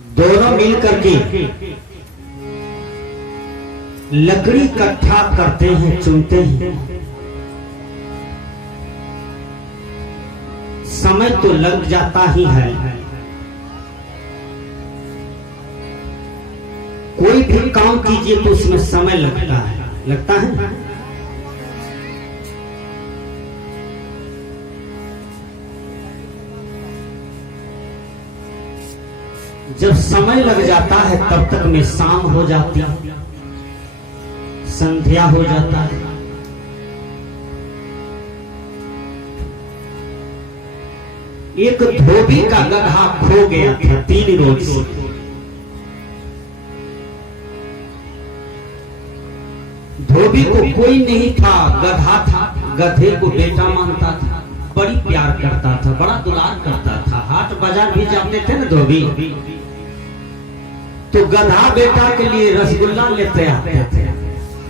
दोनों मिल करके लकड़ी इकट्ठा करते हैं, चुनते हैं। समय तो लग जाता ही है, कोई भी काम कीजिए तो उसमें समय लगता है। जब समय लग जाता है तब तक में शाम हो जाती है, संध्या हो जाता है। एक धोबी का गधा खो गया था 3 रोज से। धोबी को कोई नहीं था, गधा था। गधे को बेटा मानता था, बड़ी प्यार करता था, बड़ा दुलार करता था। हाट बाजार भी जाते थे ना धोबी, तो गधा बेटा के लिए रसगुल्ला लेते आते थे,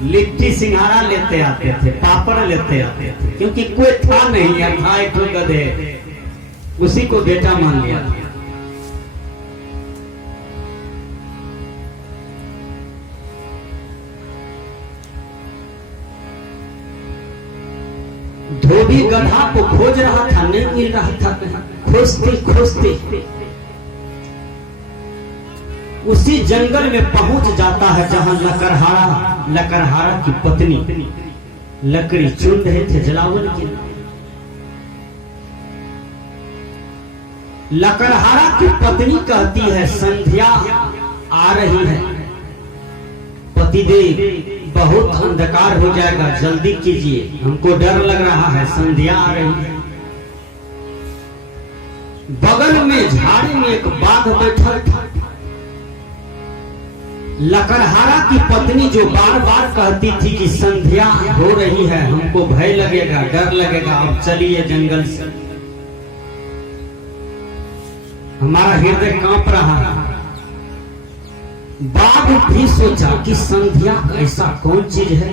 लिट्टी सिंघाड़ा लेते आते थे, पापड़ लेते आते थे, क्योंकि कोई था नहीं, था एक तो गधे, उसी को बेटा मान लिया। धोबी गधा को खोज रहा था, नहीं मिल रहा था। खोजते खोजते उसी जंगल में पहुंच जाता है जहां लकड़हारा की पत्नी लकड़ी चुन रहे थे जलावन के। लकड़हारा की पत्नी कहती है, संध्या आ रही है, पतिदेव बहुत अंधकार हो जाएगा, जल्दी कीजिए, हमको डर लग रहा है, संध्या आ रही है। बगल में झाड़ी में एक बाघ बैठा था। लकड़हारा की पत्नी जो बार बार कहती थी कि संध्या हो रही है, हमको भय लगेगा, डर लगेगा, अब चलिए जंगल से, हमारा हृदय कांप रहा है। बाघ भी सोचा कि संध्या ऐसा कौन चीज है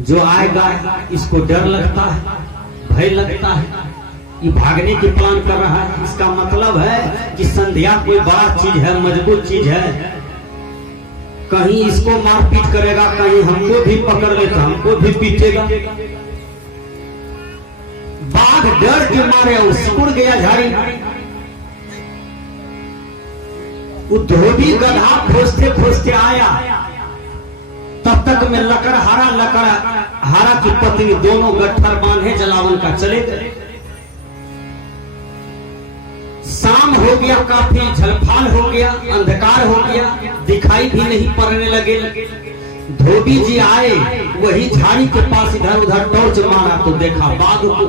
जो आएगा, इसको डर लगता है, भय लगता है, ये भागने की प्लान कर रहा है। इसका मतलब है कि संध्या कोई बड़ा चीज है, मजबूत चीज है, कहीं इसको मारपीट करेगा, कहीं हमको भी पकड़ लेगा, हमको भी पीटेगा। बाघ डर के मारे और सिकुड़ गया झाड़ी। वो धोबी गधा खोजते खोजते आया, तब तक में लकड़हारा की पत्नी दोनों गट्ठर बांधे जलावन का चले गए। शाम हो गया, काफी झलफाल हो गया, अंधकार हो गया, दिखाई भी नहीं पड़ने लगे। धोबी जी आए, वही झाड़ी के पास इधर उधर टॉर्च मारा तो देखा बाघ को।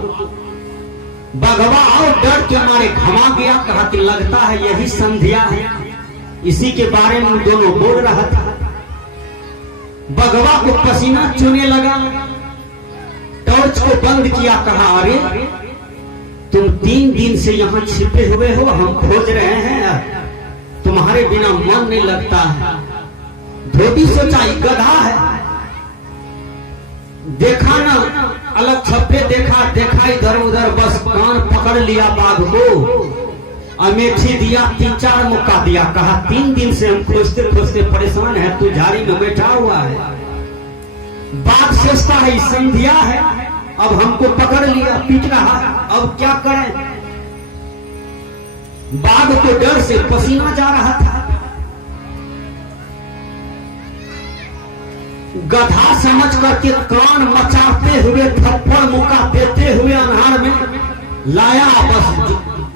बघवा और डर के मारे घमा गया, कहा कि लगता है यही संध्या है, इसी के बारे में दोनों बोल रहा था। बघवा को पसीना चूने लगा, टॉर्च को बंद किया, कहा अरे तुम 3 दिन से यहाँ छिपे हुए हो, हम खोज रहे हैं, तुम्हारे बिना मन नहीं लगता है। धोबी सोचा ये गधा है, देखा ना अलग छप्पे, देखा इधर उधर, बस कान पकड़ लिया बाघ को, अमेठी दिया, 3-4 मुक्का दिया, कहा 3 दिन से हम खोजते खोजते परेशान है, तू झाड़ी में बैठा हुआ है। बाघ सोचता है संध्या है, अब हमको पकड़ लिया, पीट रहा है, अब क्या करें। बाघ को डर से पसीना जा रहा था। गधा समझ करके कान मचाते हुए, थप्पड़ मुक्का देते हुए अन्हार में लाया, बस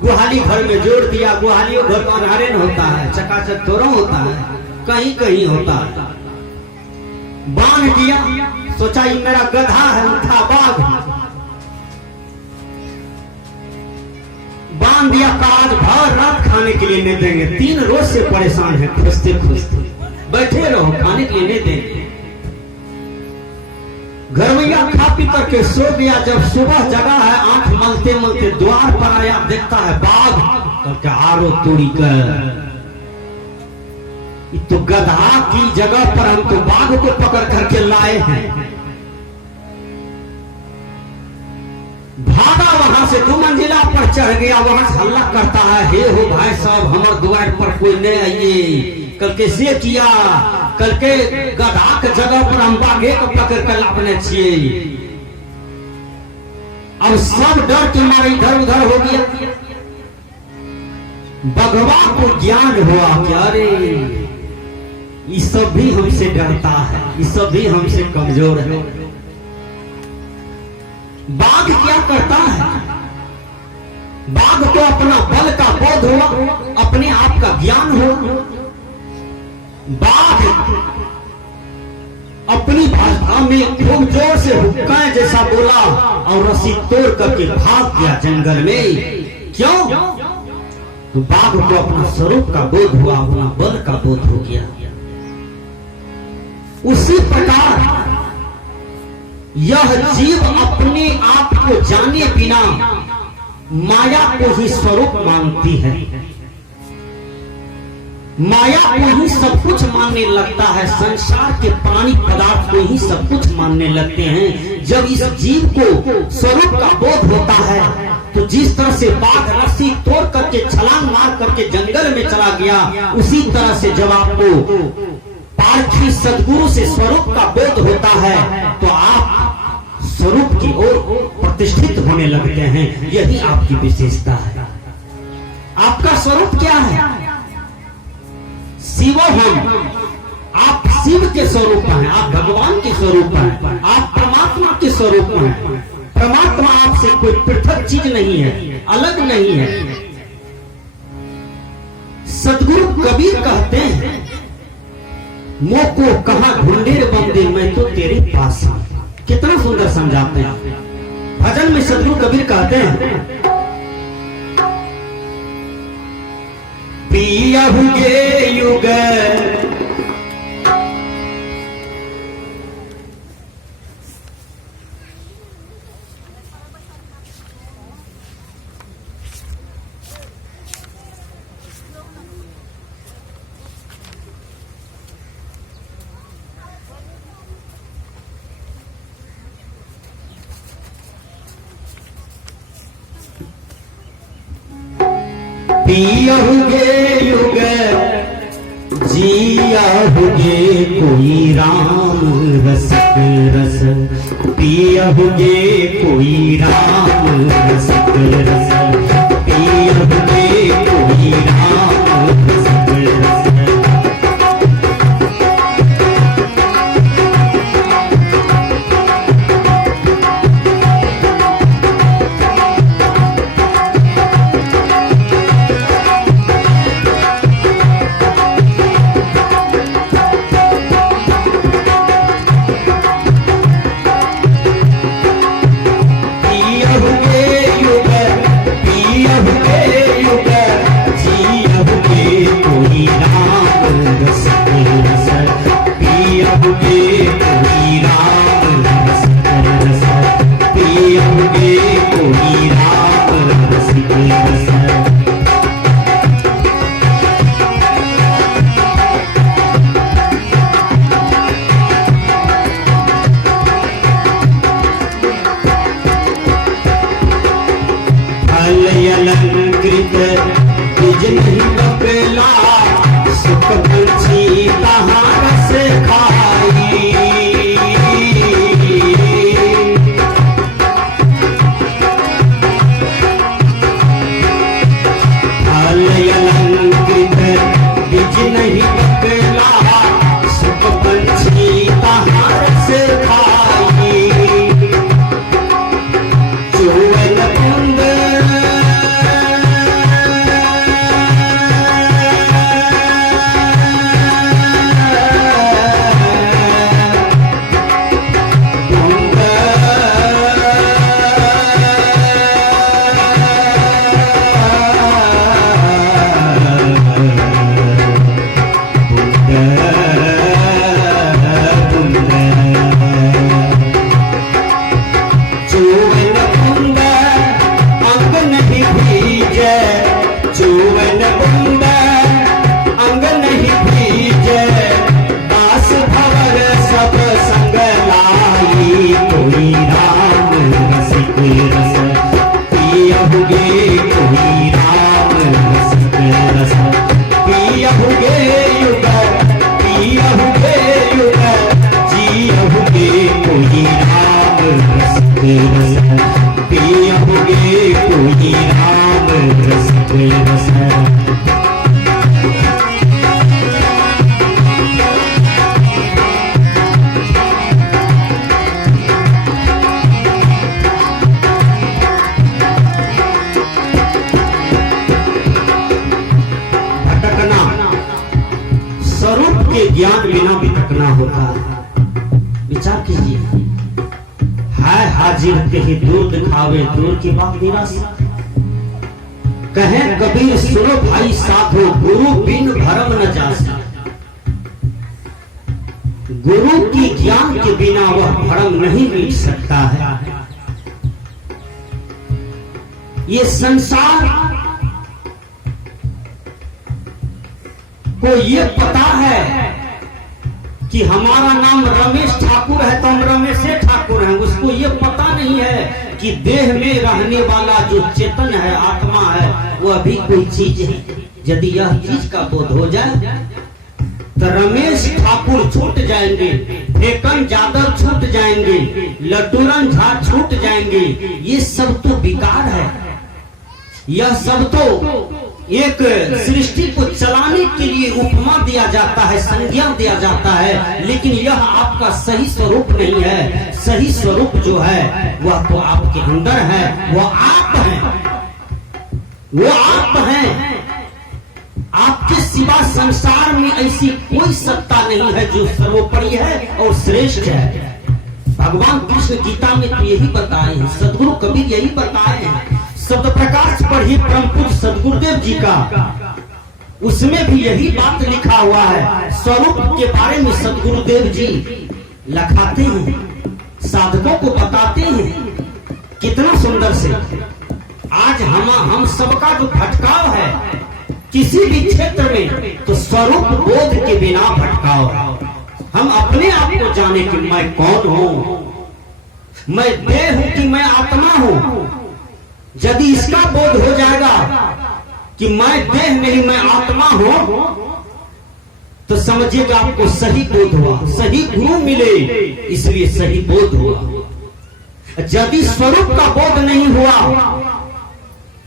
गुहाली घर में जोड़ दिया। गुहालियों घर में अन्हारे न होता है, चकाचक थोड़ा होता है, कहीं कहीं होता है। बांध दिया, सोचा ये मेरा गधा है, था बाघ। बांध दिया, आज भर रात खाने के लिए नहीं देंगे, 3 रोज से परेशान है, खोजते खोजते बैठे रहो, खाने के लिए नहीं देंगे। घरवैया खा पी करके सो गया। जब सुबह जगा है, आंख मलते मलते द्वार पर आया, देखता है बाघ, करके आरो तोड़ी कर, तो गधा की जगह पर हम तो बाघ को पकड़ करके लाए हैं। भागा वहां से 2 मंजिला पर चढ़ गया, वहां से हल्ला करता है, हे हो भाई साहब हमारे द्वार पर कोई नहीं आइए, कल के से किया, कल के गधा के जगह पर हम बाघे को पकड़ कर लाने छिए। अब सब डर के मारे इधर उधर हो गया। बघवा को ज्ञान हुआ कि अरे ये सब भी हमसे डरता है, ये सब भी हमसे कमजोर है। बाघ क्या करता है? बाघ को अपना बल का बोध हुआ, अपने आप का ज्ञान हो। बाघ अपनी भाषा में खूब जोर से हुक्काएं जैसा बोला और रस्सी तोड़ करके भाग गया जंगल में। क्यों? तो बाघ को अपना स्वरूप का बोध हुआ, अपना बल का बोध हो गया। उसी प्रकार यह जीव अपने आप को जाने बिना माया को ही स्वरूप मानती है, माया को ही सब कुछ मानने लगता है, संसार के प्राणी पदार्थ को ही सब कुछ मानने लगते हैं। जब इस जीव को स्वरूप का बोध होता है तो जिस तरह से बाघ रस्सी तोड़ करके छलांग मार करके जंगल में चला गया, उसी तरह से जब आपको पारखी सदगुरु से स्वरूप का बोध होता है तो आप स्वरूप की ओर प्रतिष्ठित होने लगते हैं। यही आपकी विशेषता है। आपका स्वरूप क्या है? शिवोहम, आप शिव के स्वरूप हैं, आप भगवान के स्वरूप हैं, आप परमात्मा के स्वरूप हैं। परमात्मा आपसे कोई पृथक चीज नहीं है, अलग नहीं है। सदगुरु कबीर कहते हैं, मोको कहां ढूंढे बंदे, मैं तो तेरे पास हूं। कितना सुंदर समझाते हैं। भजन में सदगुरु कबीर कहते हैं, पियहुगे युग पियहुगे युग जियहुगे कोई राम रसिक रस, पियहुगे कोई राम रसिक रस, पियहुगे कोई राम रसिक रस। जियहुगे युग पियहुगे युग जियहुगे कोई राम रस के रस पियहुगे कोई राम रस के रस। स्वरूप के ज्ञान बिना भटकना होता है। विचार कीजिए, है हाजिर कहीं दूर दिखावे दूर की बात निराशा। कहे कबीर सुनो भाई साधो गुरु बिन भरम न जासा। गुरु की ज्ञान के बिना वह भरम नहीं मिट सकता है। ये संसार को ये पता है कि हमारा नाम रमेश ठाकुर है तो हम रमेश ठाकुर हैं। उसको ये पता नहीं है कि देह में रहने वाला जो चेतन है आत्मा है वह भी कोई चीज है। यदि यह चीज का बोध हो जाए तो रमेश ठाकुर छूट जाएंगे, फेकन यादव छूट जाएंगे, लड्डूरन झा छूट जाएंगे। ये सब तो विकार है। यह सब तो एक सृष्टि को चलाने के लिए उपमा दिया जाता है, संज्ञा दिया जाता है, लेकिन यह आपका सही स्वरूप नहीं है। सही स्वरूप जो है वह तो आपके अंदर है। वो आप हैं, वो आप हैं। आपके सिवा संसार में ऐसी कोई सत्ता नहीं है जो सर्वोपरि है और श्रेष्ठ है। भगवान कृष्ण गीता में तो यही बताए हैं, सदगुरु कबीर यही बताए हैं। शब्द प्रकाश पढ़िए परम पूज्य सदगुरुदेव जी का, उसमें भी यही बात लिखा हुआ है। स्वरूप के बारे में सदगुरुदेव जी लिखाते हैं, साधकों को बताते हैं कितना सुंदर से। आज हम सबका जो भटकाव है किसी भी क्षेत्र में तो स्वरूप बोध के बिना भटकाव। हम अपने आप को जाने कि मैं कौन हूं, मैं देह हूं कि मैं आत्मा हूं। यदि इसका बोध हो जाएगा कि मैं देह नहीं मैं आत्मा हूं तो समझिएगा आपको सही बोध हुआ, सही गुरु मिले, इसलिए सही बोध हुआ। यदि स्वरूप का बोध नहीं हुआ,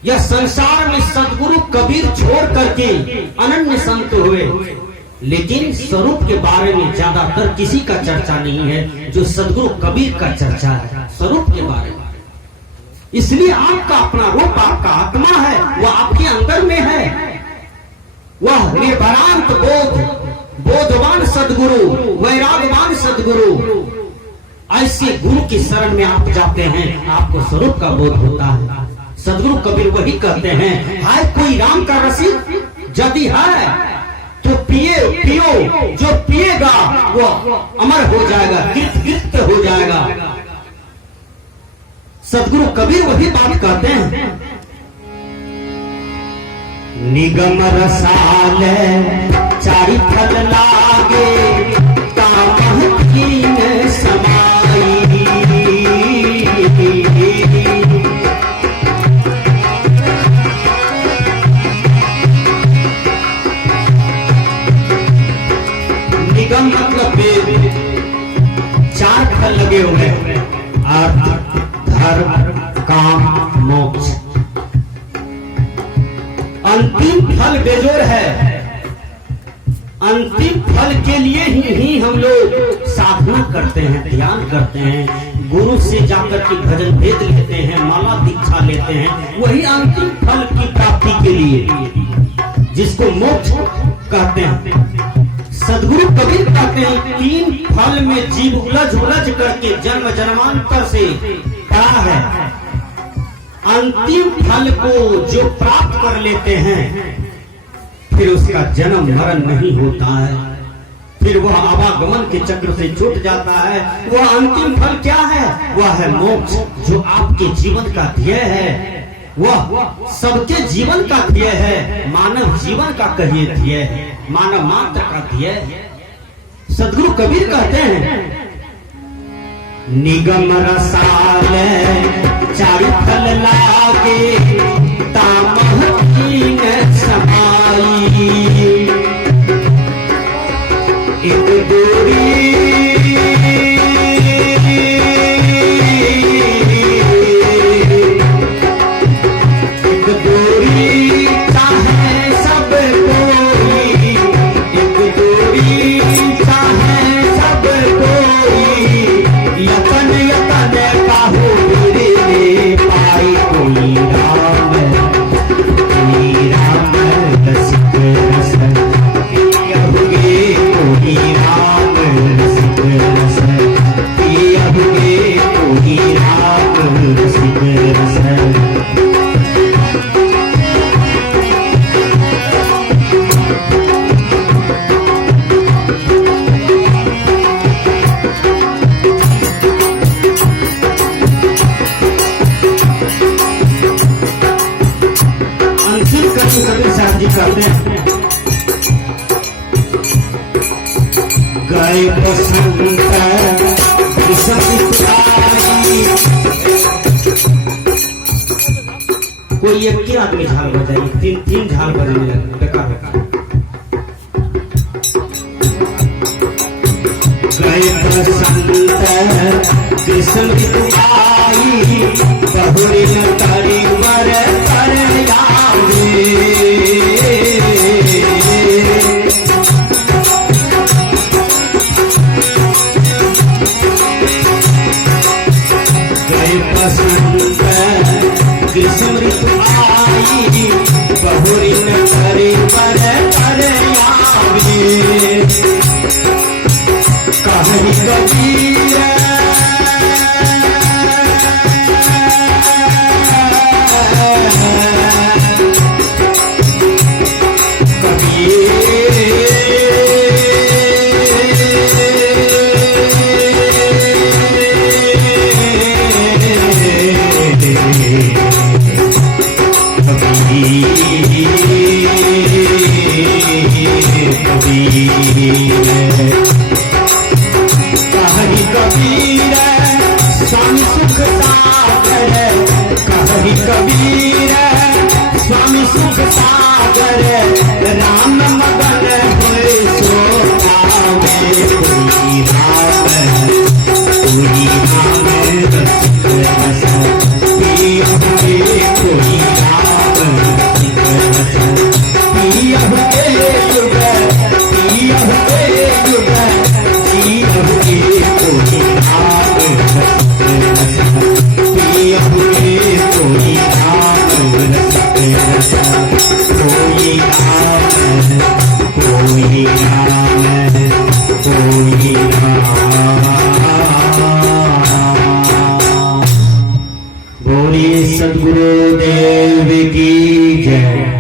यह संसार में सदगुरु कबीर छोड़ करके अनन्य संत हुए, लेकिन स्वरूप के बारे में ज्यादातर किसी का चर्चा नहीं है। जो सदगुरु कबीर का चर्चा है स्वरूप के बारे में। इसलिए आपका अपना रूप, आपका आत्मा है, वह आपके अंदर में है। वह निर्भरांत बोध, बोधवान सदगुरु, वैरागवान सदगुरु, ऐसे गुरु की शरण में आप जाते हैं, आपको स्वरूप का बोध होता है। सदगुरु कबीर वही कहते हैं, हाय कोई राम का रसिक यदि है तो पियो, जो पिएगा वो अमर हो जाएगा, कृत हो जाएगा। सदगुरु कबीर वही बात कहते हैं। निगम रसाल चारि फल लागे तामह कीन समाई। निगम मतलब चार फल लगे हुए हैं, अर्थ धर्म काम मोक्ष। अंतिम फल बेजोर है। अंतिम फल के लिए ही हम लोग साधना करते हैं, ध्यान करते हैं, गुरु से जाकर के भजन भेद लेते हैं, माला दीक्षा लेते हैं, वही अंतिम फल की प्राप्ति के लिए जिसको मोक्ष कहते हैं। सदगुरु कबीर कहते हैं तीन फल में जीव उलझ करके जन्म जन्मांतर से पड़ा है। अंतिम फल को जो प्राप्त कर लेते हैं फिर उसका जन्म मरण नहीं होता है, फिर वह आवागमन के चक्र से छूट जाता है। वह अंतिम फल क्या है? वह है मोक्ष, जो आपके जीवन का ध्येय है, वह सबके जीवन का ध्येय है, मानव जीवन का कहिए ध्येय है, मानव मात्र का ध्येय है। सदगुरु कबीर कहते हैं निगम रसाल चारि फल लागे तामह कीन समाई। गए बसंत कोई एक ही आदमी झाल बजाई, तीन झाल बजने लगे बेकार बेकार। गए बसंत कृष्ण ऋतु आई, बहुरी न तारी वर कर गए बसंत कृष्ण ऋतु आई, बहुरी न तारी वर कर कहरी कबीर कबीर स्वामी सुख सागर, कहरी कबीर स्वामी सुख सागर, राम मगन हुए सो पावे। कोई राम कोई राम रसिक रस पिया हुए, कोई राम रसिक रस पिया हुए युग, पिया हुए युग जिया हुए। कोई राम रसिक रस पिया हुए, कोई राम रसिक रस, कोई राम कोई राम कोई राम। बोलिए सद्गुरुदेव की जय।